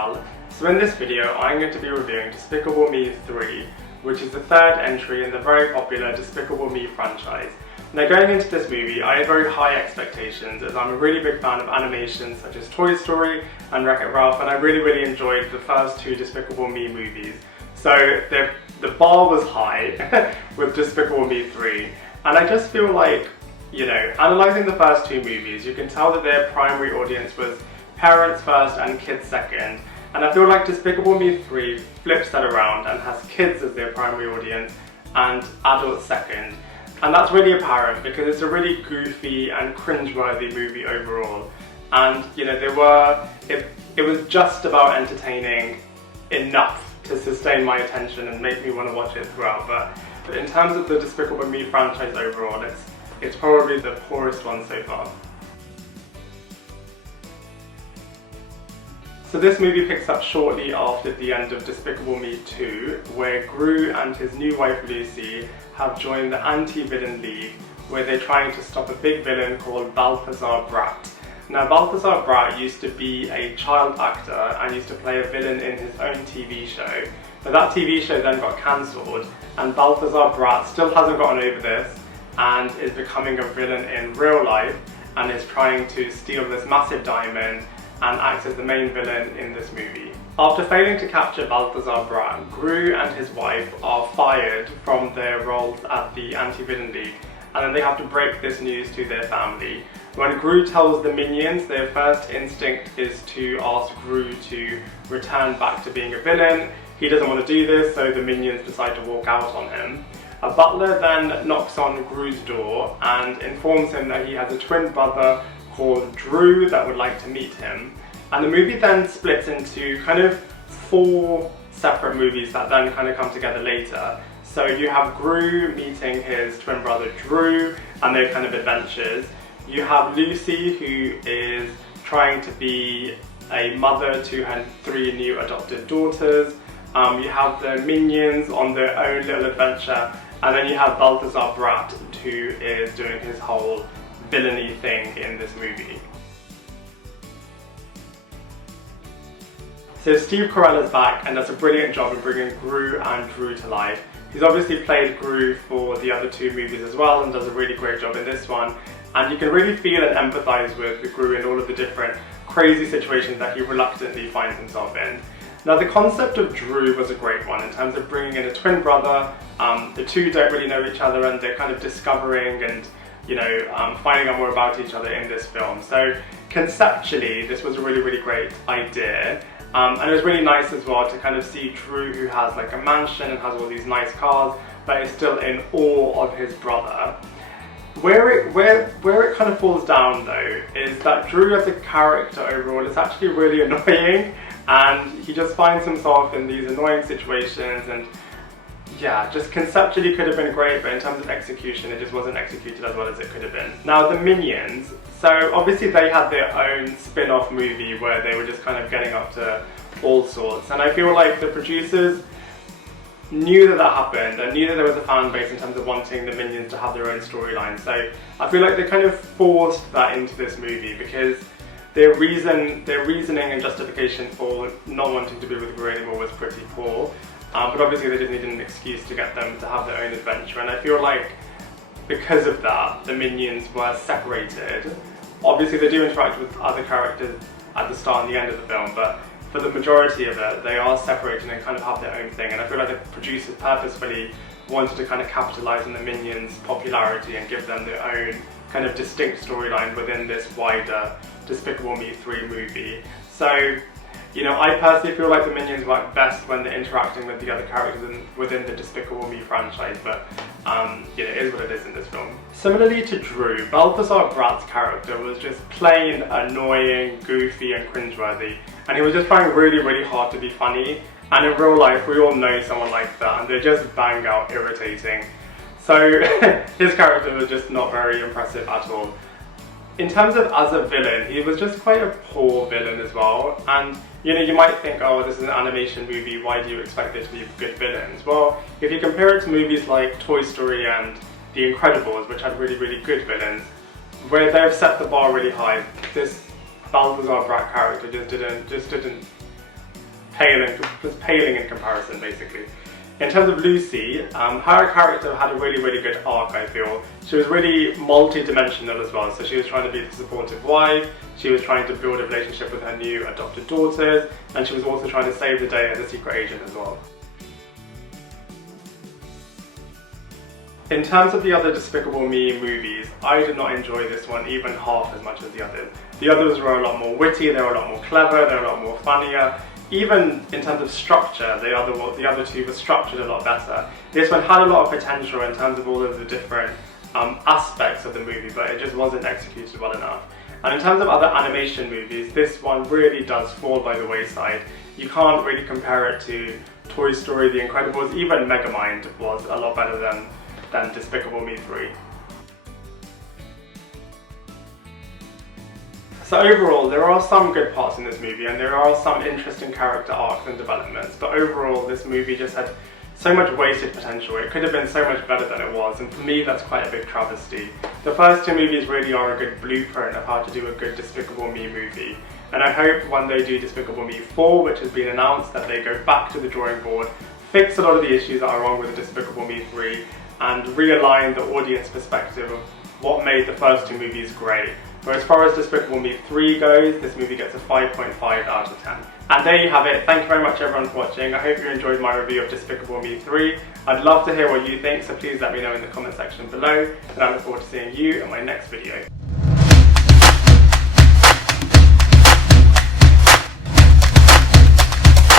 well. So in this video I'm going to be reviewing Despicable Me 3, which is the third entry in the very popular Despicable Me franchise. Now going into this movie I had very high expectations as I'm a really big fan of animation such as Toy Story and Wreck-It Ralph, and I really enjoyed the first two Despicable Me movies. So the bar was high with Despicable Me 3, and I just feel like, you know, analysing the first two movies, you can tell that their primary audience was parents first and kids second, and I feel like Despicable Me 3 flips that around and has kids as their primary audience and adults second. And that's really apparent because it's a really goofy and cringeworthy movie overall. And you know, it was just about entertaining enough to sustain my attention and make me want to watch it throughout. But in terms of the Despicable Me franchise overall, it's probably the poorest one so far. So this movie picks up shortly after the end of Despicable Me 2, where Gru and his new wife Lucy have joined the anti-villain league, where they're trying to stop a big villain called Balthazar Brat. Now Balthazar Brat used to be a child actor and used to play a villain in his own TV show, but that TV show then got cancelled, and Balthazar Brat still hasn't gotten over this and is becoming a villain in real life and is trying to steal this massive diamond and acts as the main villain in this movie. After failing to capture Balthazar Brat, Gru and his wife are fired from their roles at the Anti-Villain League, and then they have to break this news to their family. When Gru tells the minions, their first instinct is to ask Gru to return back to being a villain. He doesn't want to do this, so the minions decide to walk out on him. A butler then knocks on Gru's door and informs him that he has a twin brother called Drew that would like to meet him. And the movie then splits into kind of 4 separate movies that then kind of come together later. So you have Gru meeting his twin brother Drew and their kind of adventures. You have Lucy, who is trying to be a mother to her 3 new adopted daughters. You have the minions on their own little adventure, and then you have Balthazar Brat, who is doing his whole villainy thing in this movie. So Steve Carell is back and does a brilliant job in bringing Gru and Drew to life. He's obviously played Gru for the other 2 movies as well and does a really great job in this one. And you can really feel and empathise with Gru in all of the different crazy situations that he reluctantly finds himself in. Now the concept of Drew was a great one in terms of bringing in a twin brother. The 2 don't really know each other and they're kind of discovering and finding out more about each other in this film. So conceptually this was a really great idea. And it was really nice as well to kind of see Drew, who has like a mansion and has all these nice cars, but is still in awe of his brother. Where it kind of falls down though is that Drew as a character overall is actually really annoying, and he just finds himself in these annoying situations, and yeah, just conceptually could have been great, but in terms of execution it just wasn't executed as well as it could have been. Now the minions, so obviously they had their own spin-off movie where they were just kind of getting up to all sorts, and I feel like the producers knew that happened and knew that there was a fan base in terms of wanting the minions to have their own storyline. So I feel like they kind of forced that into this movie because their reasoning and justification for not wanting to be with Gru anymore was pretty poor. But obviously they just needed an excuse to get them to have their own adventure, and I feel like because of that the minions were separated. Obviously they do interact with other characters at the start and the end of the film, but for the majority of it they are separated and kind of have their own thing, and I feel like the producers purposefully wanted to kind of capitalise on the minions' popularity and give them their own kind of distinct storyline within this wider Despicable Me 3 movie. So, you know, I personally feel like the minions work best when they're interacting with the other characters within the Despicable Me franchise, but you know, it is what it is in this film. Similarly to Drew, Balthazar Brat's character was just plain annoying, goofy and cringeworthy, and he was just trying really hard to be funny, and in real life we all know someone like that and they're just bang out irritating. So his character was just not very impressive at all. In terms of as a villain, he was just quite a poor villain as well, and you know, you might think, oh, this is an animation movie, why do you expect there to be good villains? Well, if you compare it to movies like Toy Story and The Incredibles, which had really good villains, where they've set the bar really high, this Balthazar Brat character just didn't paling in comparison, basically. In terms of Lucy, her character had a really good arc, I feel. She was really multi-dimensional as well, so she was trying to be the supportive wife, she was trying to build a relationship with her new adopted daughters, and she was also trying to save the day as a secret agent as well. In terms of the other Despicable Me movies, I did not enjoy this one even half as much as the others. The others were a lot more witty, they were a lot more clever, they were a lot more funnier. Even in terms of structure, the other two were structured a lot better. This one had a lot of potential in terms of all of the different aspects of the movie, but it just wasn't executed well enough. And in terms of other animation movies, this one really does fall by the wayside. You can't really compare it to Toy Story, The Incredibles, even Megamind was a lot better than Despicable Me 3. So overall, there are some good parts in this movie and there are some interesting character arcs and developments, but overall this movie just had so much wasted potential. It could have been so much better than it was, and for me that's quite a big travesty. The first two movies really are a good blueprint of how to do a good Despicable Me movie, and I hope when they do Despicable Me 4, which has been announced, that they go back to the drawing board, fix a lot of the issues that are wrong with the Despicable Me 3, and realign the audience perspective of what made the first two movies great. But as far as Despicable Me 3 goes, this movie gets a 5.5 out of 10. And there you have it. Thank you very much everyone for watching. I hope you enjoyed my review of Despicable Me 3. I'd love to hear what you think, so please let me know in the comment section below, and I look forward to seeing you in my next video.